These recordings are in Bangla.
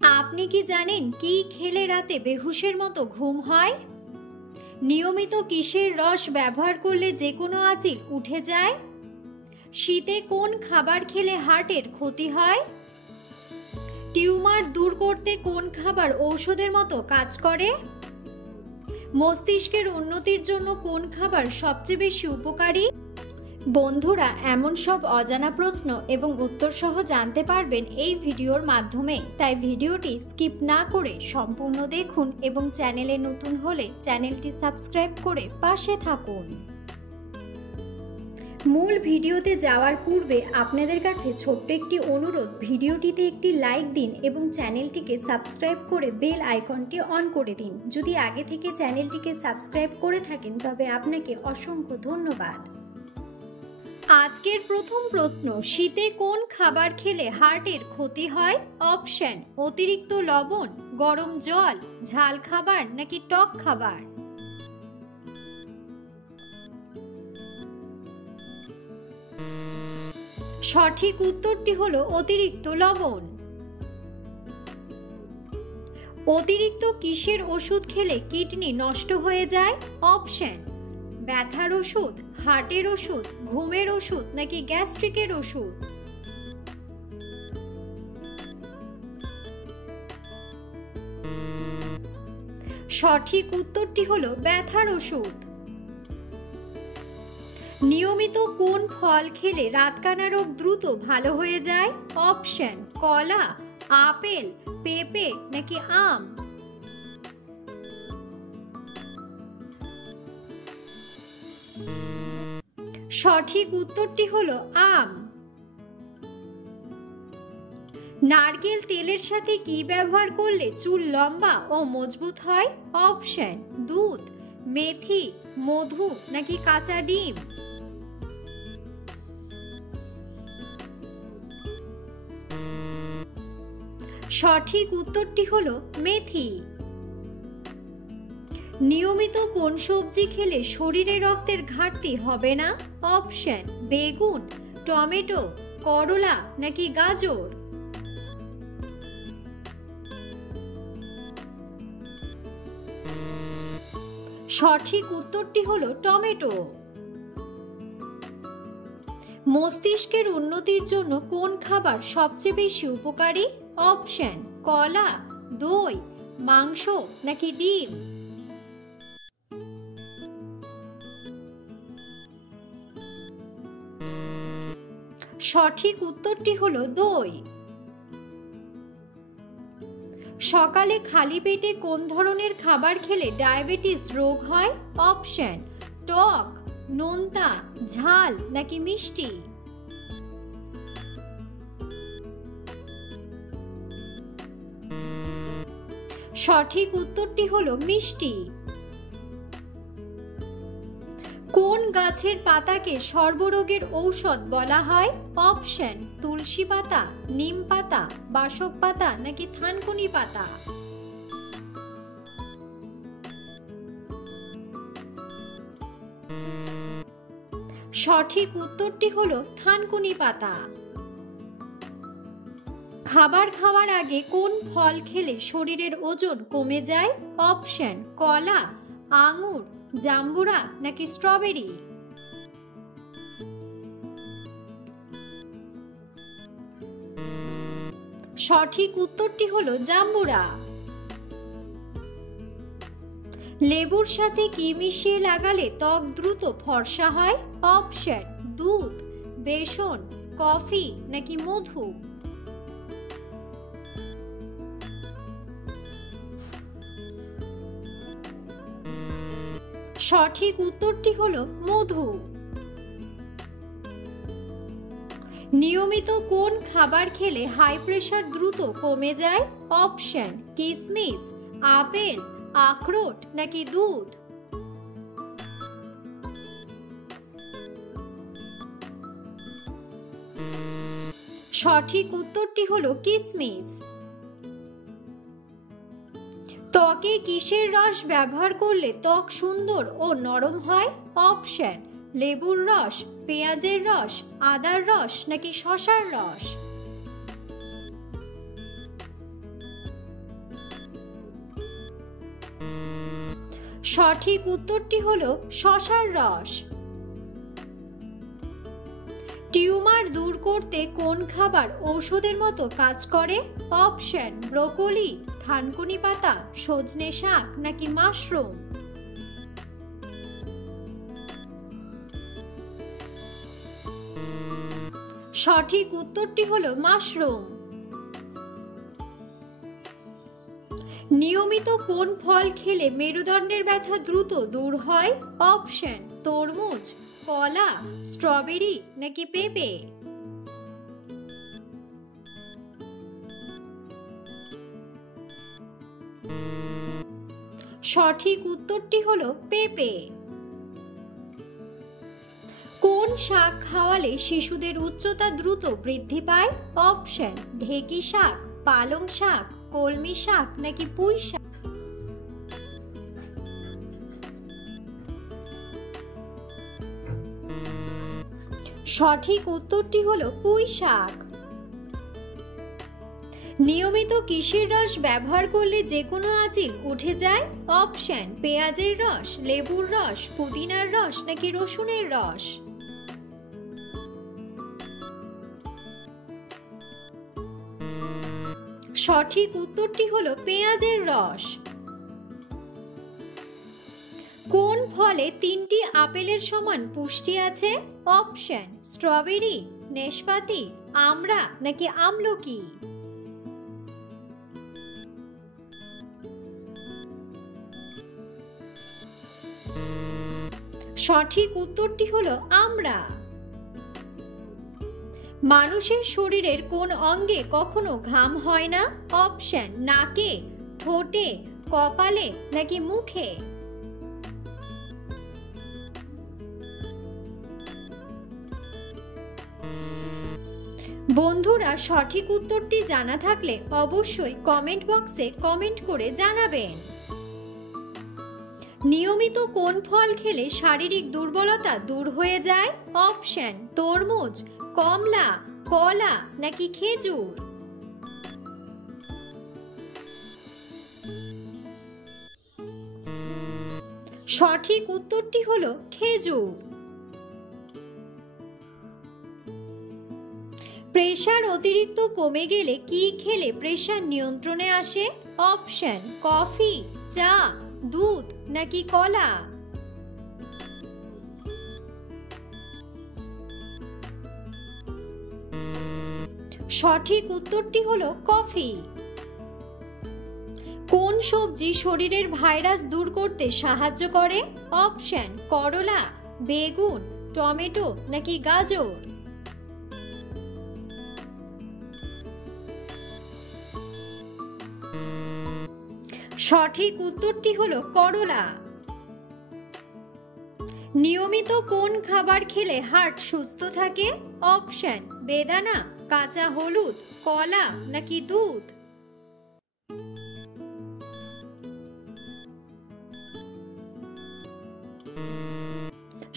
আপনি কি জানেন কি খেলে রাতে বেহুশের মতো ঘুম হয়? নিয়মিত কিসের রস ব্যবহার করলে যে কোনো আঁচিল উঠে যায়? শীতে কোন খাবার খেলে হার্টের ক্ষতি হয়? টিউমার দূর করতে কোন খাবার ঔষধের মতো কাজ করে? মস্তিষ্কের উন্নতির জন্য কোন খাবার সবচেয়ে বেশি উপকারী? বন্ধুরা, এমন সব অজানা প্রশ্ন এবং উত্তর সহ জানতে পারবেন এই ভিডিওর মাধ্যমে, তাই ভিডিওটি স্কিপ না করে সম্পূর্ণ দেখুন এবং চ্যানেলে নতুন হলে চ্যানেলটি সাবস্ক্রাইব করে পাশে থাকুন। মূল ভিডিওতে যাওয়ার পূর্বে আপনাদের কাছে ছোট্ট একটি অনুরোধ, ভিডিওটিতে একটি লাইক দিন এবং চ্যানেলটিকে সাবস্ক্রাইব করে বেল আইকনটি অন করে দিন। যদি আগে থেকে চ্যানেলটিকে সাবস্ক্রাইব করে থাকেন তবে আপনাকে অসংখ্য ধন্যবাদ। আজকের প্রথম প্রশ্ন, শীতে কোন খাবার খেলে হার্টের ক্ষতি হয়? অপশন: অতিরিক্ত লবণ, গরম জল, ঝাল খাবার নাকি টক খাবার? সঠিক উত্তরটি হলো অতিরিক্ত লবণ। অতিরিক্ত কিসের ওষুধ খেলে কিডনি নষ্ট হয়ে যায়? অপশন: ব্যথার ওষুধ, হার্টের ওষুধ, ঘুমের ওষুধ নাকি গ্যাস্ট্রিকের ওষুধ? সঠিক উত্তরটি হলো ব্যথার ওষুধ। নিয়মিত কোন ফল খেলে রাতকানা রোগ দ্রুত ভালো হয়ে যায়? অপশন: কলা, আপেল, পেঁপে নাকি আম? সঠিক উত্তরটি হলো আম। নারকেল তেলের সাথে কি ব্যবহার করলে চুল লম্বা ও মজবুত হয়? অপশন: দুধ, মেথি, মধু নাকি কাঁচা ডিম? সঠিক উত্তরটি হলো মেথি। নিয়মিত কোন সবজি খেলে শরীরে রক্তের ঘাটতি হবে না? অপশন: বেগুন, টমেটো, করলা নাকি গাজর? সঠিক উত্তরটি হলো টমেটো। মস্তিষ্কের উন্নতির জন্য কোন খাবার সবচেয়ে বেশি উপকারী? অপশন: কলা, দই, মাংস নাকি ডিম? সঠিক উত্তরটি হলো দই। সকালে খালি পেটে কোন ধরনের খাবার খেলে ডায়াবেটিস রোগ হয়? অপশন: টক, নোনতা, ঝাল নাকি মিষ্টি? সঠিক উত্তরটি হলো মিষ্টি। কোন গাছের পাতাকে সর্বরোগের ঔষধ বলা হয়? অপশন: তুলসী পাতা, নিম পাতা, বাসক পাতা নাকি থানকুনি পাতা? সঠিক উত্তরটি হলো থানকুনি পাতা। খাবার খাওয়ার আগে কোন ফল খেলে শরীরের ওজন কমে যায়? অপশন: কলা, আঙুর, জাম্বুরা নাকি স্ট্রবেরি? সঠিক উত্তরটি হলো জাম্বুরা। লেবুর সাথে কি মিশিয়ে লাগালে ত্বক দ্রুত ফর্সা হয়? অপশন: দুধ, বেসন, কফি নাকি মধু? সঠিক উত্তরটি হলো মধু। নিয়মিত কোন খাবার খেলে হাই প্রেশার দ্রুত কমে যায়? অপশন: কিশমিশ, আপেল, আখরোট নাকি দুধ? সঠিক উত্তরটি হলো কিশমিশ। ত্বকে কিসের রস ব্যবহার করলে ত্বক সুন্দর ও নরম হয়? অপশন: লেবুর রস, পেঁয়াজের রস, আদার রস নাকি শসার রস? সঠিক উত্তরটি হলো শসার রস। টিউমার দূর করতে কোন খাবার ঔষধের মতো কাজ করে? অপশন ব্রোকলি, থানকুনি পাতা, সজনে শাক নাকি মাশরুম। সঠিক উত্তরটি হলো মাশরুম। নিয়মিত কোন ফল খেলে মেরুদণ্ডের ব্যথা দ্রুত দূর হয়? অপশন তরমুজ, কলা, স্ট্রবেরি নাকি পেঁপে। সঠিক উত্তরটি হলো পেঁপে। কোন শাক খাওয়ালে শিশুদের উচ্চতা দ্রুত বৃদ্ধি পায়? অপশন ঢেঁকি শাক, পালং শাক, কলমি শাক নাকি পুঁই শাক। সঠিক উত্তরটি হলো পুঁই শাক। নিয়মিত কিসের রস ব্যবহার করলে যে কোনো আঁচিল উঠে যায়? অপশন পেঁয়াজের রস, লেবুর রস, পুদিনার রস নাকি রসুনের রস। সঠিক উত্তরটি হলো পেঁয়াজের রস। কোন ফলে 3টি আপেলের সমান পুষ্টি আছে? অপশন স্ট্রবেরি, নেশপাতি, আমড়া নাকি আমলকি। সঠিক উত্তরটি হলো আমড়া। মানুষের শরীরের কোন অঙ্গে কখনো ঘাম হয় না? অপশন নাকে, ঠোঁটে, কপালে নাকি মুখে। বন্ধুরা, সঠিক উত্তরটি জানা থাকলে অবশ্যই কমেন্ট বক্সে কমেন্ট করে জানাবেন। নিয়মিত কোন ফল খেলে শারীরিক দুর্বলতা দূর হয়ে যায়? অপশন তরমুজ, কমলা, কলা নাকি খেজুর। সঠিক উত্তরটি হলো খেজুর। প্রেসার অতিরিক্ত কমে গেলে কি খেলে প্রেসার নিয়ন্ত্রণে আসে? অপশন কফি, চা, দুধ নাকি কলা। সঠিক উত্তরটি হলো কফি। কোন সবজি শরীরের ভাইরাস দূর করতে সাহায্য করে? অপশন করলা, বেগুন, টমেটো নাকি গাজর। সঠিক উত্তরটি হলো করলা। নিয়মিত কোন খাবার খেলে হার্ট সুস্থ থাকে? অপশন বেদানা, কাঁচা হলুদ, কলা নাকি দুধ।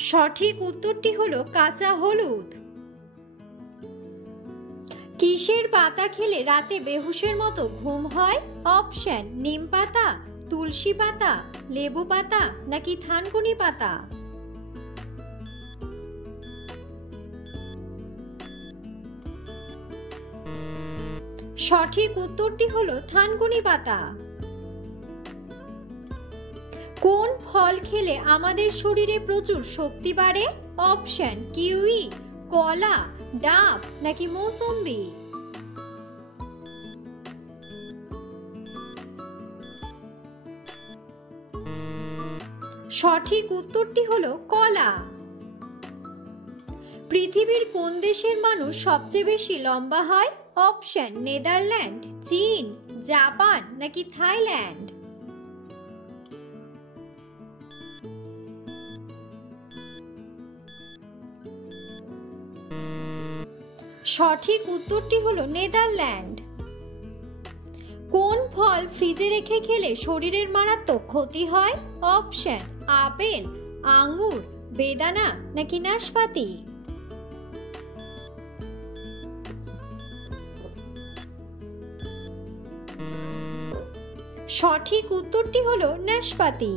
সঠিক উত্তরটি হলো কাঁচা হলুদ। কিসের পাতা খেলে রাতে বেহুশের মতো ঘুম হয়? অপশন নিম পাতা, তুলসী পাতা, লেবু পাতা নাকি থানকুনি পাতা। সঠিক উত্তরটি হলো থানকুনি পাতা। কোন ফল খেলে আমাদের শরীরে প্রচুর শক্তি বাড়ে? অপশন কিউই, কলা, ডাব নাকি মৌসম্বি। সঠিক উত্তরটি হলো কলা। পৃথিবীর কোন দেশের মানুষ সবচেয়ে বেশি লম্বা হয়? অপশন নেদারল্যান্ড, চীন, জাপান নাকি থাইল্যান্ড। সঠিক উত্তরটি হলো নেদারল্যান্ড। কোন ফল ফ্রিজে রেখে খেলে শরীরের মারাত্মক ক্ষতি হয়? অপশন আপেল, আঙ্গুর, বেদানা নাকি নাশপাতি। সঠিক উত্তরটি হলো নাশপাতি।